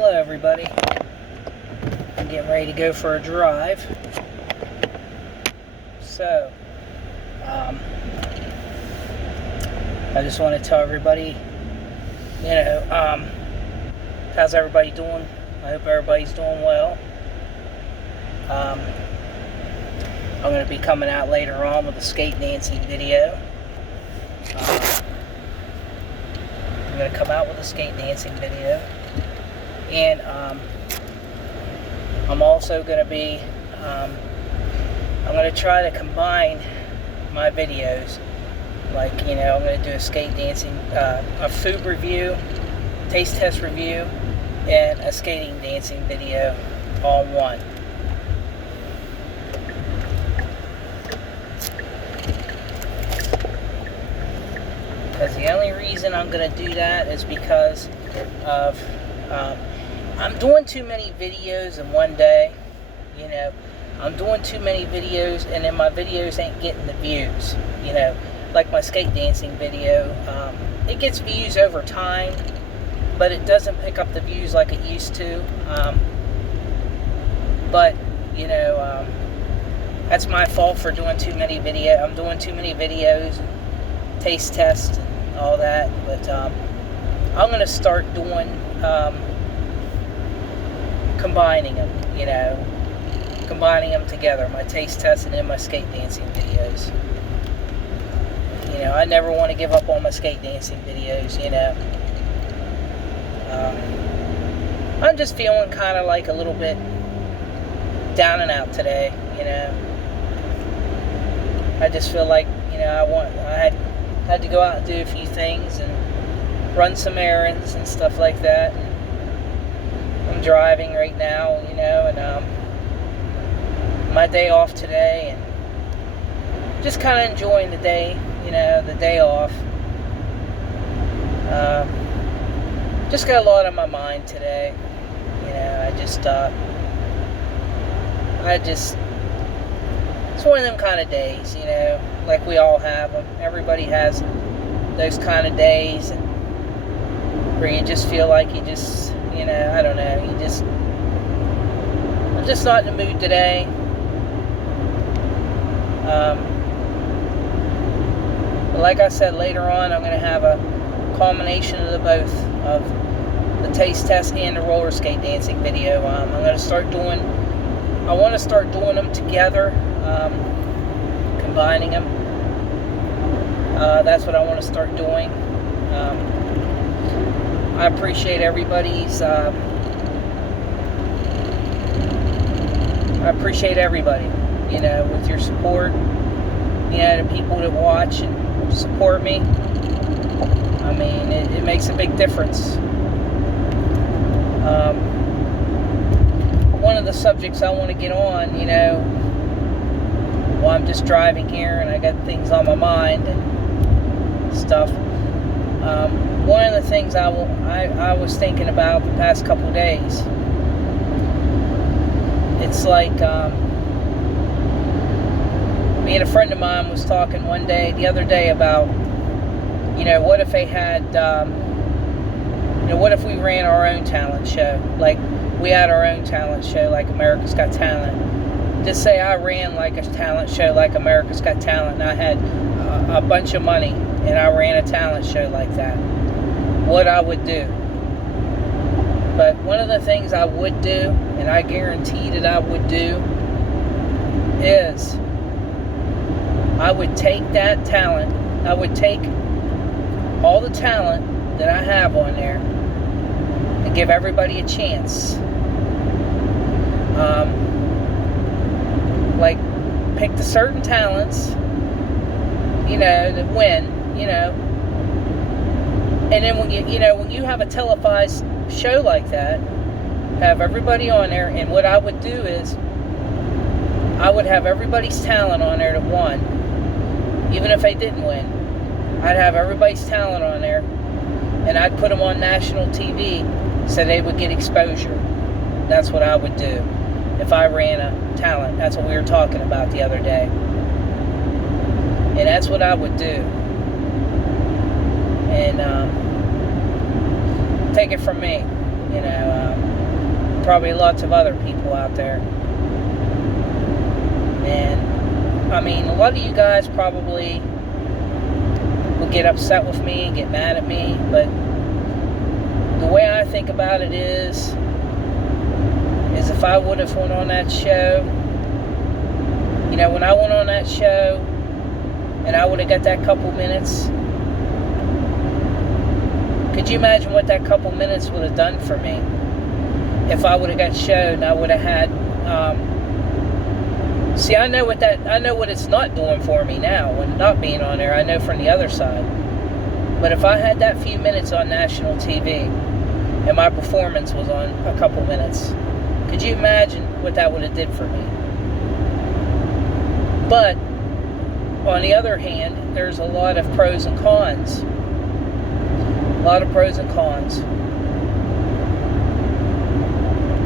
Hello everybody. I'm getting ready to go for a drive. So, I just want to tell everybody, how's everybody doing? I hope everybody's doing well. I'm going to be coming out later on with a skate dancing video. I'm going to come out with a skate dancing video. And I'm also going to be, I'm going to try to combine my videos. Like, I'm going to do a skate dancing, a food review, taste test review, and a skating dancing video all in one. Because the only reason I'm going to do that is because of, I'm doing too many videos in one day. I'm doing too many videos, and then my videos ain't getting the views. Like my skate dancing video, it gets views over time, but it doesn't pick up the views like it used to. That's my fault for doing too many videos. I'm doing too many videos, taste tests, and all that. But I'm going to start doing, combining them, combining them together, my taste tests and then my skate dancing videos. I never want to give up on my skate dancing videos, I'm just feeling kind of like a little bit down and out today, I just feel like, I had to go out and do a few things and run some errands and stuff like that. And I'm driving right now, and my day off today, and just kind of enjoying the day, the day off. Just got a lot on my mind today. It's one of them kind of days, like we all have them. Everybody has those kind of days, and where you just feel like you just, I don't know, I'm just not in the mood today. But like I said, later on I'm going to have a combination of the both, of the taste test and the roller skate dancing video. I'm going to start doing, I want to start doing them together, combining them. That's what I want to start doing. I appreciate everybody's, I appreciate everybody, with your support, the people that watch and support me. I mean, it makes a big difference. One of the subjects I want to get on, while I'm just driving here and I got things on my mind and stuff. One of the things I was thinking about the past couple of days, it's like, me and a friend of mine was talking the other day about, what if they had, what if we ran our own talent show? Like, we had our own talent show, like America's Got Talent. Just say I ran like a talent show like America's Got Talent, and I had a bunch of money, and I ran a talent show like that. What I would do. But one of the things I would do, and I guarantee that I would do, is I would take that talent, I would take all the talent that I have on there and give everybody a chance. Like, pick the certain talents, that win, and then when you have a televised show like that, have everybody on there, and what I would do is I would have everybody's talent on there that won, even if they didn't win. I'd have everybody's talent on there, and I'd put them on national TV so they would get exposure. That's what I would do if I ran a talent. That's what we were talking about the other day. And that's what I would do. And take it from me. You know, probably lots of other people out there. And, I mean, a lot of you guys probably will get upset with me and get mad at me, but the way I think about it is if I would have went on that show, you know, when I went on that show and I would have got that couple minutes, could you imagine what that couple minutes would have done for me? If I would have got showed and I would have had, see, I know what it's not doing for me now when not being on there. I know from the other side. But if I had that few minutes on national TV and my performance was on a couple minutes, could you imagine what that would have did for me? But on the other hand, there's a lot of pros and cons. A lot of pros and cons.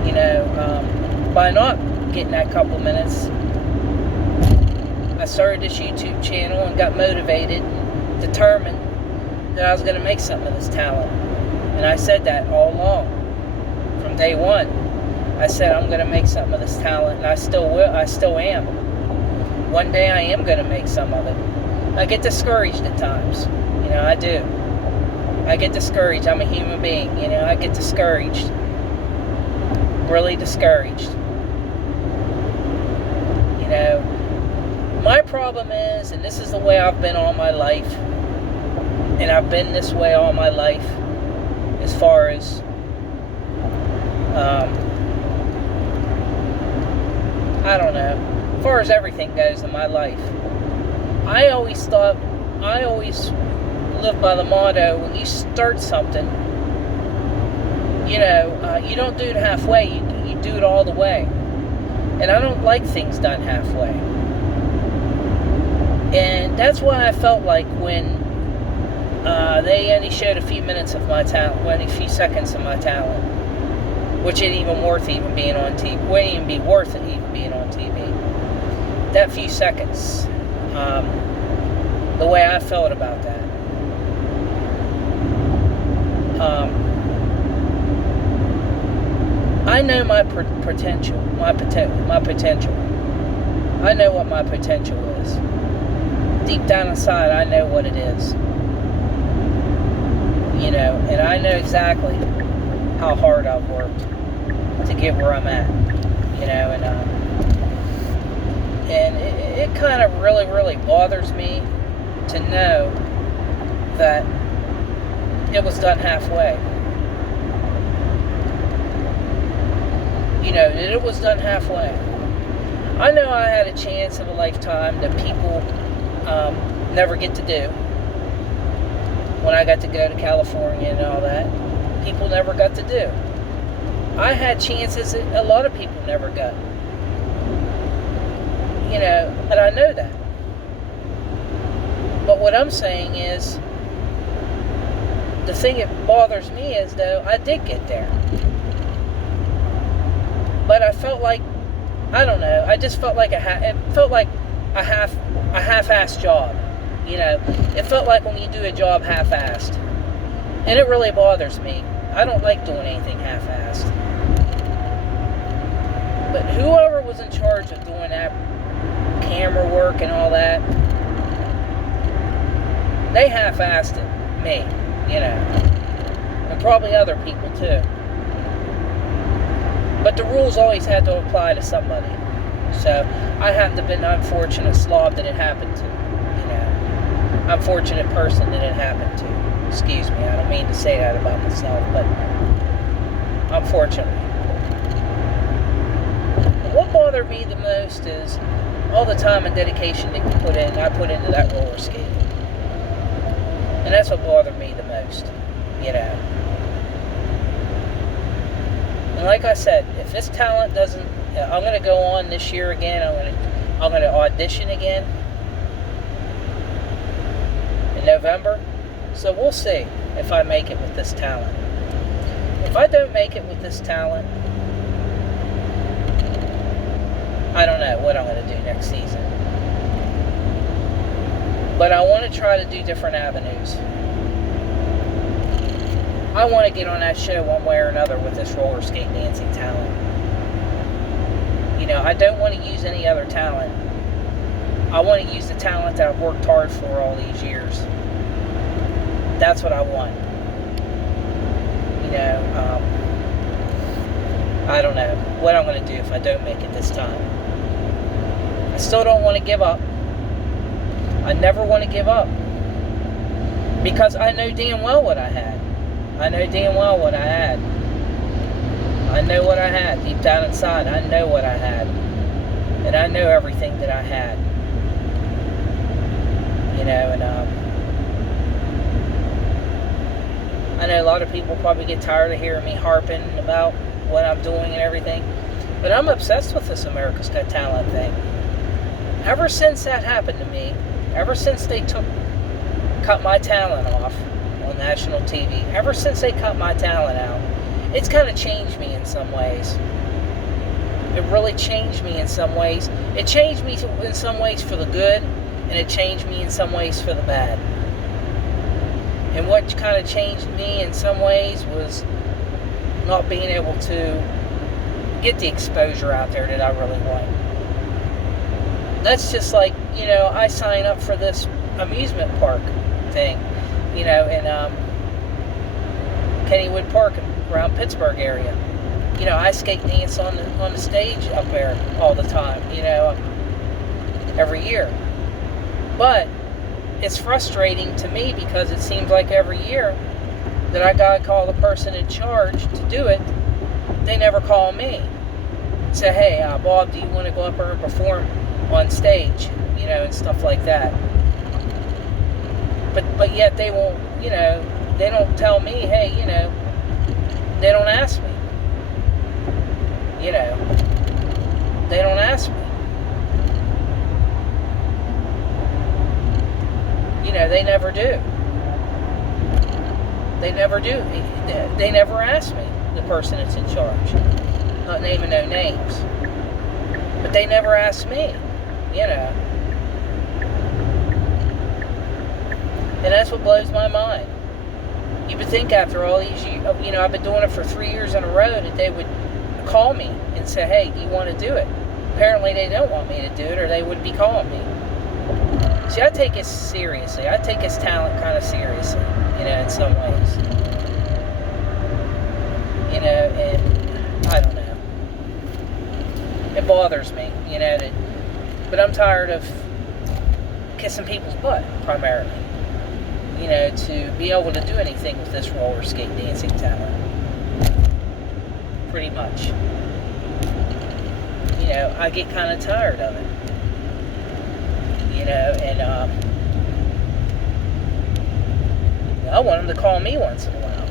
You know, by not getting that couple minutes, I started this YouTube channel and got motivated, determined that I was going to make something of this talent. And I said that all along, from day one. I said I'm going to make something of this talent, and I still will. I still am. One day I am going to make some of it. I get discouraged at times. You know, I do. I get discouraged. I'm a human being. You know, I get discouraged. Really discouraged. You know, my problem is, and this is the way I've been all my life, and I've been this way all my life, as far as I don't know, as far as everything goes in my life. I always lived by the motto, when you start something, you know, you don't do it halfway, you do it all the way. And I don't like things done halfway. And that's why I felt like when they only showed a few minutes of my talent, a few seconds of my talent, which ain't even worth even being on TV, wouldn't even be worth it even being on TV. That few seconds, the way I felt about that. I know my potential, my potential. I know what my potential is. Deep down inside, I know what it is. You know, and I know exactly how hard I've worked to get where I'm at. You know, and it kind of really, really bothers me to know that it was done halfway. You know, that it was done halfway. I know I had a chance of a lifetime that people never get to do. When I got to go to California and all that, people never got to do. I had chances that a lot of people never got. You know, and I know that. But what I'm saying is, the thing that bothers me is, though, I did get there. But I felt like, I don't know, I just felt like it felt like a half-assed job. You know, it felt like when you do a job half-assed. And it really bothers me. I don't like doing anything half-assed. But whoever was in charge of doing that camera work and all that, they half-assed it. Me, you know. And probably other people too. But the rules always had to apply to somebody. So I happened to have been the unfortunate slob that it happened to. You know. Unfortunate person that it happened to. Excuse me, I don't mean to say that about myself, but unfortunately. What bothered me the most is all the time and dedication that I put into that roller skating. And that's what bothered me the most, you know. And like I said, if this talent doesn't, I'm going to go on this year again. I'm going to audition again in November. So we'll see if I make it with this talent. If I don't make it with this talent, I don't know what I'm going to do next season. But I want to try to do different avenues. I want to get on that show one way or another with this roller skate dancing talent. You know, I don't want to use any other talent. I want to use the talent that I've worked hard for all these years. That's what I want. You know, I don't know what I'm going to do if I don't make it this time. I still don't want to give up. I never want to give up. Because I know damn well what I had. I know damn well what I had. I know what I had deep down inside. I know what I had. And I know everything that I had. You know, and I know a lot of people probably get tired of hearing me harping about what I'm doing and everything. But I'm obsessed with this America's Got Talent thing. Ever since that happened to me, ever since they cut my talent off on national TV, ever since they cut my talent out, it's kind of changed me in some ways. It really changed me in some ways. It changed me in some ways for the good, and it changed me in some ways for the bad. And what kind of changed me in some ways was not being able to get the exposure out there that I really want. That's just like, you know, I sign up for this amusement park thing, you know, in Kennywood Park around Pittsburgh area. You know, I skate dance on the stage up there all the time, you know, every year. But it's frustrating to me because it seems like every year that I gotta call the person in charge to do it, they never call me. Say, hey, Bob, do you want to go up there and perform on stage, you know, and stuff like that. But yet they won't, you know, they don't tell me, hey, you know, they don't ask me. You know, they don't ask me. You know, they never do. They never do. They never ask me, the person that's in charge. Not naming no names. But they never ask me, you know. And that's what blows my mind. You would think after all these years, you know, I've been doing it for 3 years in a row, that they would call me and say, hey, do you want to do it? Apparently they don't want me to do it, or they wouldn't be calling me. See, I take it seriously. I take his talent kind of seriously, you know, in some ways. You know, and I don't know. It bothers me, you know, but I'm tired of kissing people's butt, primarily. You know, to be able to do anything with this roller skate dancing talent. Pretty much. You know, I get kind of tired of it. You know, and I want them to call me once in a while.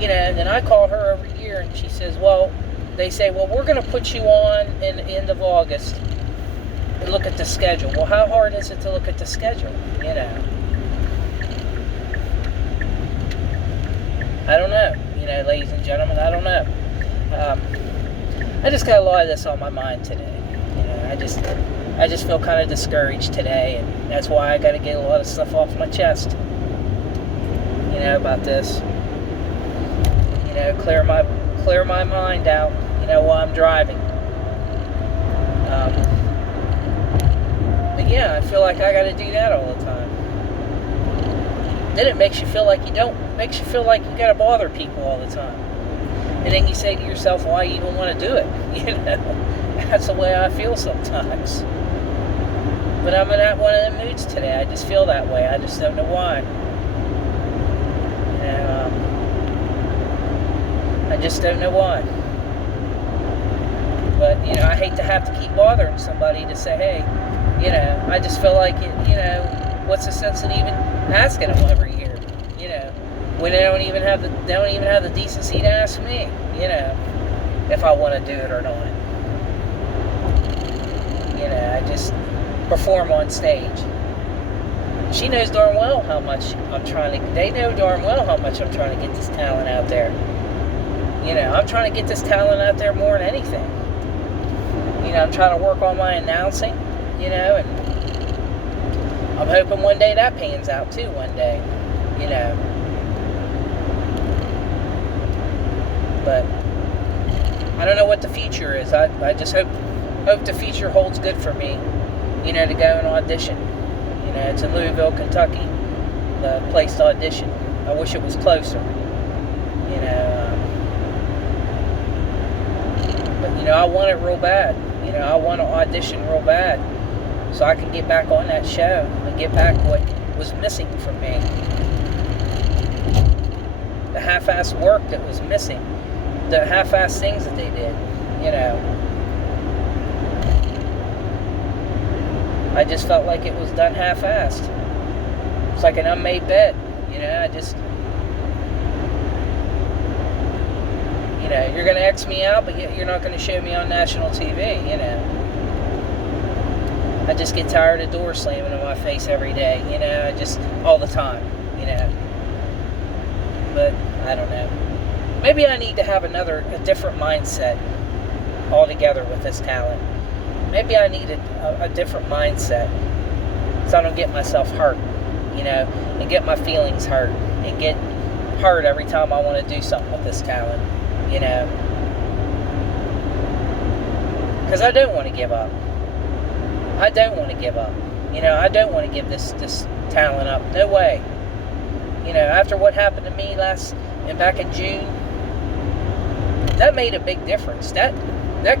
You know, and then I call her every year, and she says, well, they say, well, we're going to put you on in the end of August and look at the schedule. Well, how hard is it to look at the schedule? You know. I don't know. You know, ladies and gentlemen, I don't know. I just got a lot of this on my mind today. You know, I just feel kind of discouraged today, and that's why I got to get a lot of stuff off my chest. You know, about this. You know, clear my mind out. You know, while I'm driving. But yeah, I feel like I got to do that all the time. Then it makes you feel like you don't. Makes you feel like you got to bother people all the time. And then you say to yourself, why you even want to do it? You know, that's the way I feel sometimes. But I'm in one of the moods today. I just feel that way. I just don't know why. You know, I just don't know why. But, you know, I hate to have to keep bothering somebody to say, hey, you know, I just feel like, you know, what's the sense in even asking them every year, you know, when they don't even have the decency to ask me, you know, if I want to do it or not. You know, I just perform on stage. She knows darn well how much they know darn well how much I'm trying to get this talent out there. You know, I'm trying to get this talent out there more than anything. You know, I'm trying to work on my announcing, you know, and I'm hoping one day that pans out too, one day, you know. But I don't know what the future is. I just hope the future holds good for me, to go and audition. It's in Louisville, Kentucky, the place to audition. I wish it was closer, but I want it real bad. I want to audition real bad so I can get back on that show and get back what was missing from me. The half-assed work that was missing, the half-assed things that they did, I just felt like it was done half-assed. It's like an unmade bed, you're going to X me out, but you're not going to show me on national TV, I just get tired of doors slamming in my face every day, just all the time, But I don't know. Maybe I need to have a different mindset altogether with this talent. Maybe I need a different mindset so I don't get myself hurt, and get my feelings hurt and get hurt every time I want to do something with this talent, because I don't want to give up. I don't want to give up. I don't want to give this talent up. No way. After what happened to me back in June, that made a big difference. That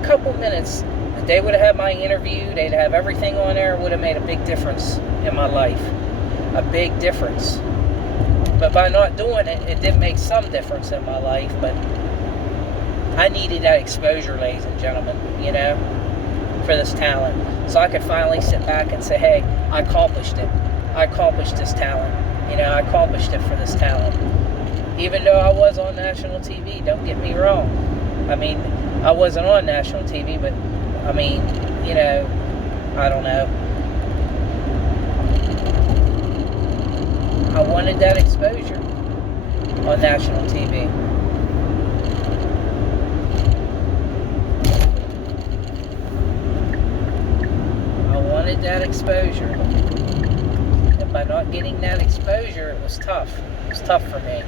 couple minutes that they would have had my interview, they'd have everything on there, would have made a big difference in my life. A big difference. But by not doing it, it did make some difference in my life, but I needed that exposure, ladies and gentlemen, for this talent. So I could finally sit back and say, hey, I accomplished it. I accomplished this talent. I accomplished it for this talent. Even though I was on national TV, don't get me wrong. I wasn't on national TV, but, I don't know. I wanted that exposure on national TV. I wanted that exposure. And by not getting that exposure, it was tough. It was tough for me.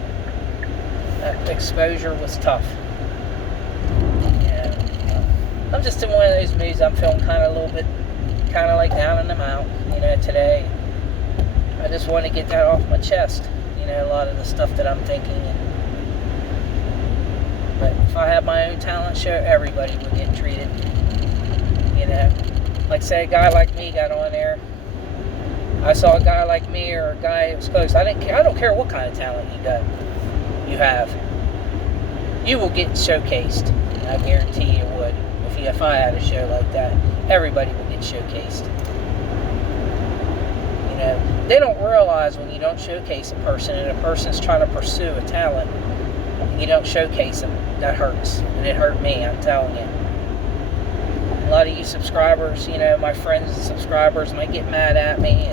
That exposure was tough. Yeah. I'm just in one of those moods. I'm feeling kind of like down in the mouth, today. I just want to get that off my chest, a lot of the stuff that I'm thinking. But if I had my own talent show, everybody would get treated, Like say a guy like me got on there. I saw a guy like me or a guy who was close. I don't care what kind of talent you have. You will get showcased. I guarantee you would. If I had a show like that, everybody would get showcased. They don't realize when you don't showcase a person and a person's trying to pursue a talent, and you don't showcase them, that hurts. And it hurt me, I'm telling you. A lot of you subscribers, my friends and subscribers might get mad at me,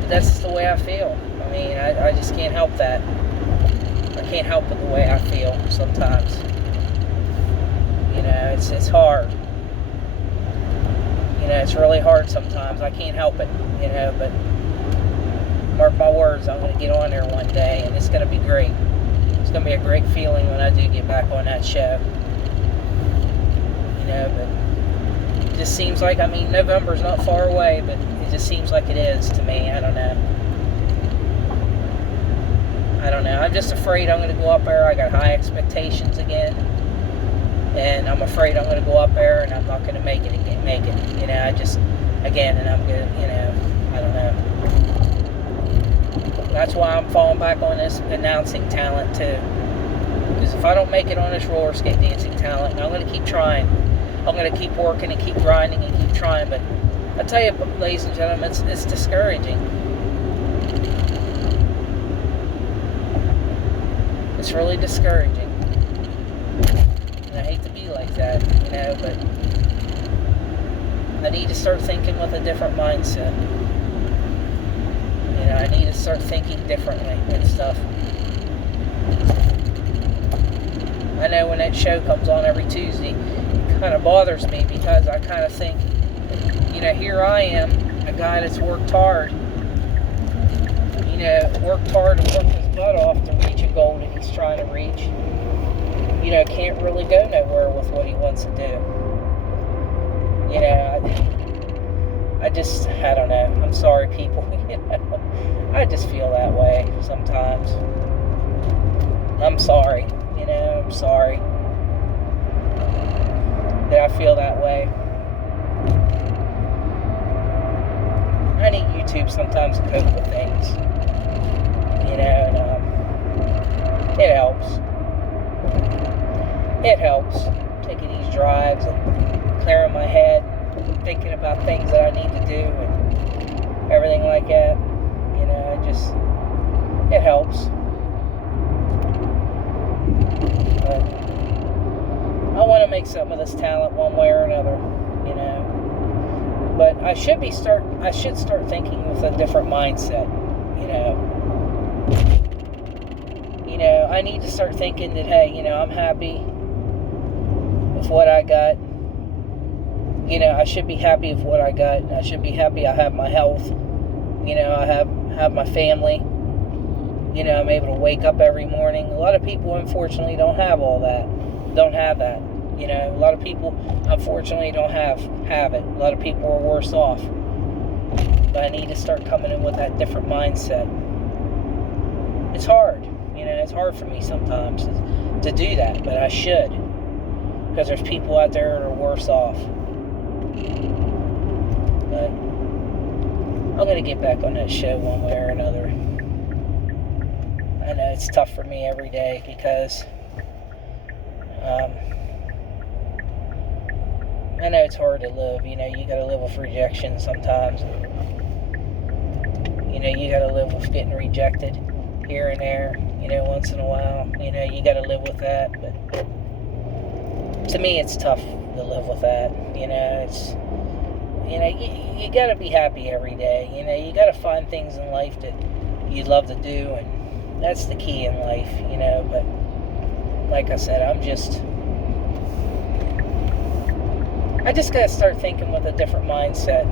but that's the way I feel. I just can't help that. I can't help it the way I feel sometimes. It's hard. It's really hard sometimes. I can't help it, but mark my words, I'm going to get on there one day, and it's going to be great. It's going to be a great feeling when I do get back on that show. But it just seems like, November's not far away, but it just seems like it is to me. I don't know. I'm just afraid I'm going to go up there. I got high expectations again. And I'm afraid I'm going to go up there and I'm not going to make it. And I'm going to, I don't know. That's why I'm falling back on this announcing talent too. Because if I don't make it on this roller skate dancing talent, I'm going to keep trying. I'm going to keep working and keep grinding and keep trying. But I tell you, ladies and gentlemen, it's discouraging. It's really discouraging. And I hate to be like that, but I need to start thinking with a different mindset. I need to start thinking differently and stuff. I know when that show comes on every Tuesday, it kind of bothers me because I kind of think, here I am, a guy that's worked hard, worked hard and worked his butt off to reach a goal that he's trying to reach. can't really go nowhere with what he wants to do. I don't know. I'm sorry, people. I just feel that way sometimes. I'm sorry. I'm sorry that I feel that way. I need YouTube sometimes to cope with things. And it helps. It helps. Taking these drives and clearing my head, thinking about things that I need to do and everything like that. It helps. But I want to make something of this talent one way or another, But I should start thinking with a different mindset, I need to start thinking that, hey, I'm happy with what I got. I should be happy with what I got. I should be happy I have my health. I have my family. I'm able to wake up every morning. A lot of people, unfortunately, don't have all that. Don't have that. A lot of people, unfortunately, don't have it. A lot of people are worse off. But I need to start coming in with that different mindset. It's hard. It's hard for me sometimes to do that, but I should. Because there's people out there that are worse off. But I'm going to get back on that show one way or another. I know it's tough for me every day because I know it's hard to live. You got to live with rejection sometimes. You got to live with getting rejected here and there, once in a while. You got to live with that. But to me, it's tough to live with that. It's, you got to be happy every day. You got to find things in life that you love to do, and that's the key in life, But like I said, I just got to start thinking with a different mindset.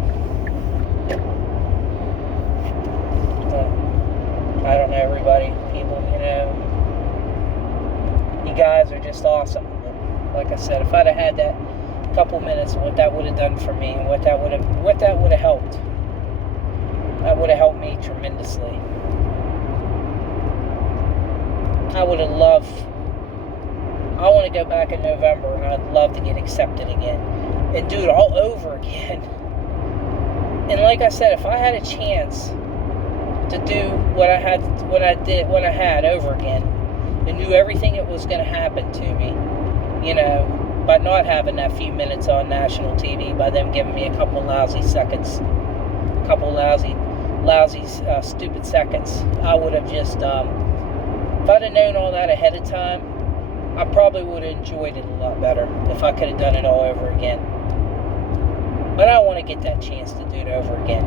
I don't know, everybody, people, you guys are just awesome. But like I said, if I'd have had that couple minutes, what that would have done for me, and what that would have helped, that would have helped me tremendously. I would have loved. I want to go back in November, and I'd love to get accepted again and do it all over again. And like I said, if I had a chance to do what I had over again, and knew everything that was going to happen to me, by not having that few minutes on national TV, by them giving me a couple lousy seconds, stupid seconds, I would have just, if I'd have known all that ahead of time, I probably would have enjoyed it a lot better if I could have done it all over again. But I want to get that chance to do it over again.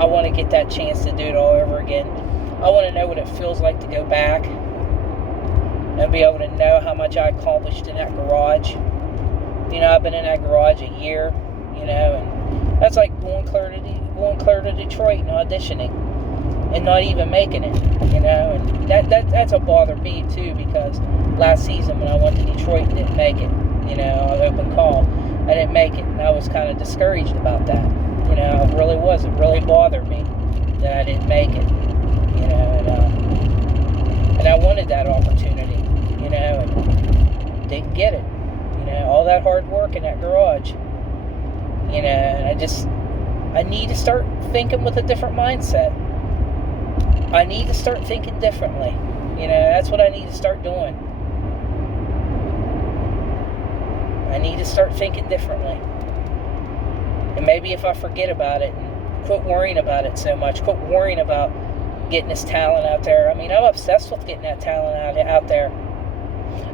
I want to get that chance to do it all over again. I want to know what it feels like to go back and be able to know how much I accomplished in that garage. I've been in that garage a year, and that's like going clear to Detroit and auditioning and not even making it, and that's what bothered me too, because last season when I went to Detroit and didn't make it, on open call, I didn't make it, and I was kind of discouraged about that. It really was. It really bothered me that I didn't make it, and I wanted that opportunity, and didn't get it. All that hard work in that garage, and I need to start thinking with a different mindset. I need to start thinking differently. That's what I need to start doing. I need to start thinking differently. And maybe if I forget about it and quit worrying about it so much, quit worrying about getting this talent out there. I mean, I'm obsessed with getting that talent out there.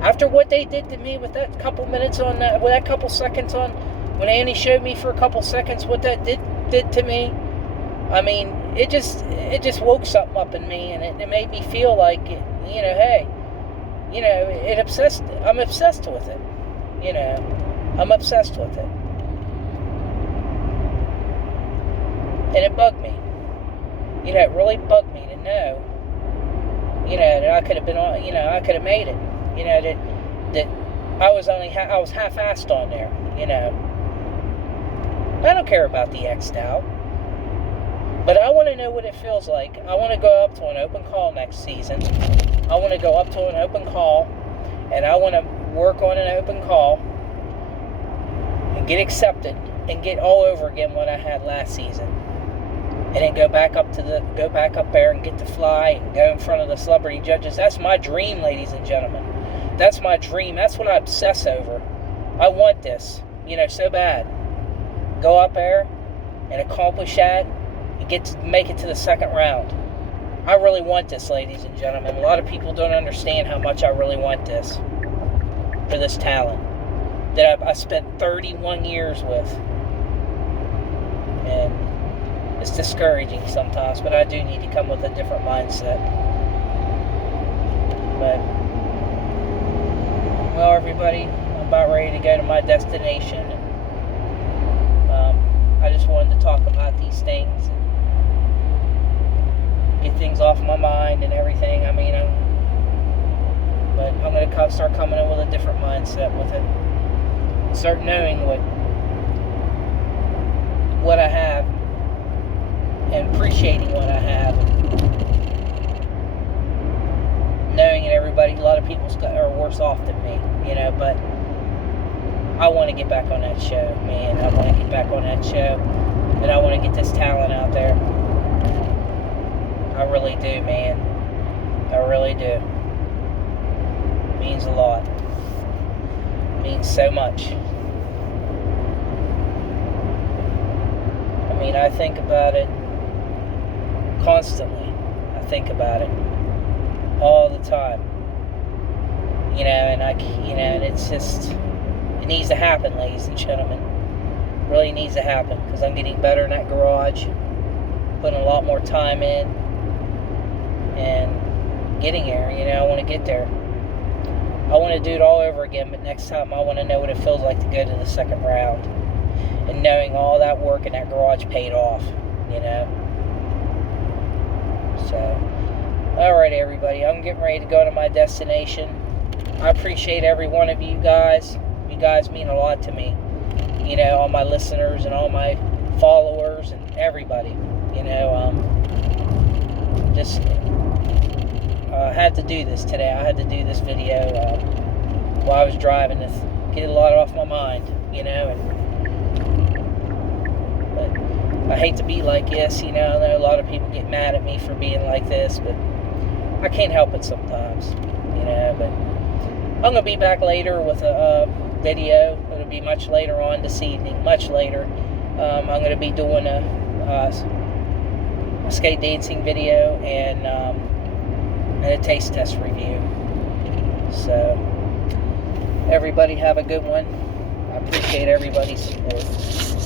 After what they did to me with that couple minutes on that, with that couple seconds on, when Annie showed me for a couple seconds what that did to me, I mean, it just woke something up in me, and it made me feel like, hey, I'm obsessed with it. I'm obsessed with it. And it bugged me. It really bugged me to know, that I could have been on, I could have made it. that I was half-assed on there, you know. I don't care about the X'd out. But I want to know what it feels like. I want to go up to an open call next season. I want to go up to an open call, and I want to work on an open call and get accepted and get all over again what I had last season. And then go back up there and get to fly and go in front of the celebrity judges. That's my dream, ladies and gentlemen. That's my dream. That's what I obsess over. I want this, you know, so bad. Go up there and accomplish that and get to make it to the second round. I really want this, ladies and gentlemen. A lot of people don't understand how much I really want this for this talent that I spent 31 years with. And it's discouraging sometimes, but I do need to come with a different mindset. But, well, everybody, I'm about ready to go to my destination. I just wanted to talk about these things and get things off my mind and everything. I mean, but I'm going to start coming in with a different mindset with it. Start knowing what I have and appreciating what I have. And knowing that a lot of people are worse off than me, you know, but I want to get back on that show, man. I want to get back on that show, and I want to get this talent out there. I really do, man. I really do. It means a lot. It means so much. I mean, I think about it constantly. I think about it all the time. You know, and and it's just, it needs to happen, ladies and gentlemen. It really needs to happen, because I'm getting better in that garage, putting a lot more time in, and getting there. You know, I want to get there. I want to do it all over again, but next time I want to know what it feels like to go to the second round, and knowing all that work in that garage paid off, you know. So, alright, everybody, I'm getting ready to go to my destination. I appreciate every one of you guys. You guys mean a lot to me. You know, all my listeners and all my followers and everybody. You know, just had to do this today. I had to do this video while I was driving to get a lot off my mind, you know. But I hate to be like this, you know. I know a lot of people get mad at me for being like this, but I can't help it sometimes, you know. But I'm going to be back later with a video. It'll be much later on this evening, much later. I'm going to be doing a skate dancing video and a taste test review. So, everybody have a good one. I appreciate everybody's support.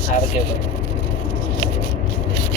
Have a good one.